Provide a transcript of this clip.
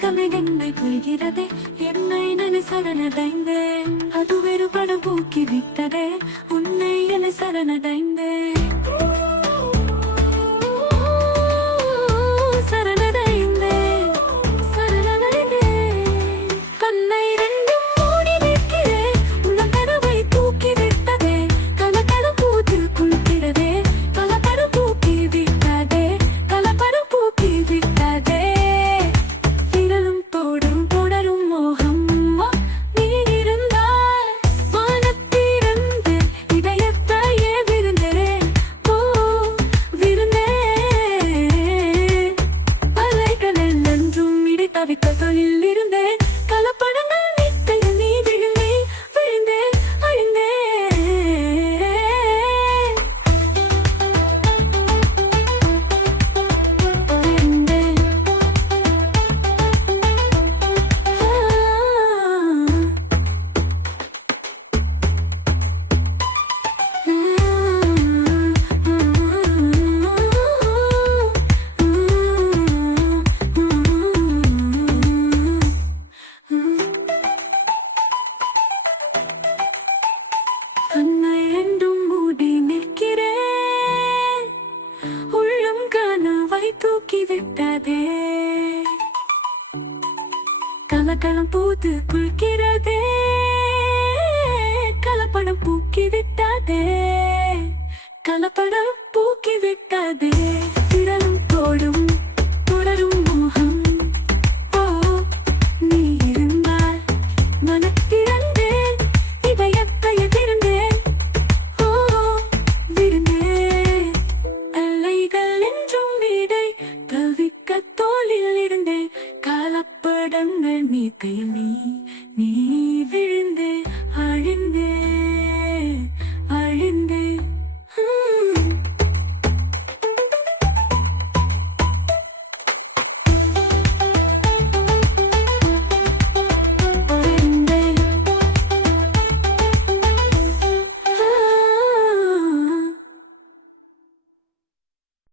உலகமே என்னை கொள்கிறதே, என்னை நான் சரணடைந்தேன். அது வெறு படம் பூக்கி விட்டதே, உன்னை என்னை சரணடைந்தேன். சரணடைந்தேன், சரணடைந்தேன். கண்ணை ரெண்டும் மூடி நிற்கிறேன், உன் கனவை தூக்கி விட்டதே. கலக்கலம் பூத்து குளிக்கிறதே, கலப்படம் பூக்கி விட்டதே, கலப்படம் பூக்கி விட்டதே. விரலும் தோடும் தொடரும் மோகம் நீ இருந்தாய். வானத்திலிருந்து இதயத்தையே விருந்தேன், ஓ விருந்தேன். அலைகளில் என்றும் இடை தவிக்க தொழில் இருந்தேன். கலப்படங்கள் நிற்கையில் நீ விழுந்தே, விழுந்தே அழிந்தேன். விழுந்தேன். கண்ணை ரெண்டும் மூடி நிற்கிறேன், உள்ளம் கனவை தூக்கி விட்டதே. கலக்கலம் பூத்து குளிக்கிறதே, கலப்படம் பூக்கி விட்டதே, கலப்படம் பூக்கி விட்டதே. விரலும் தோடும் தொடரும் மோகம், ஓ நீ இருந்தால் மனத்திறந்தேன். இதயத்தை விருந்தேன், ஓ விருந்தேன். அலைகள் என்றும் வீடை தவிக்க தோளில் இருந்தேன். கலப்படங்கள் நீ விழுந்தே அழிந்தே.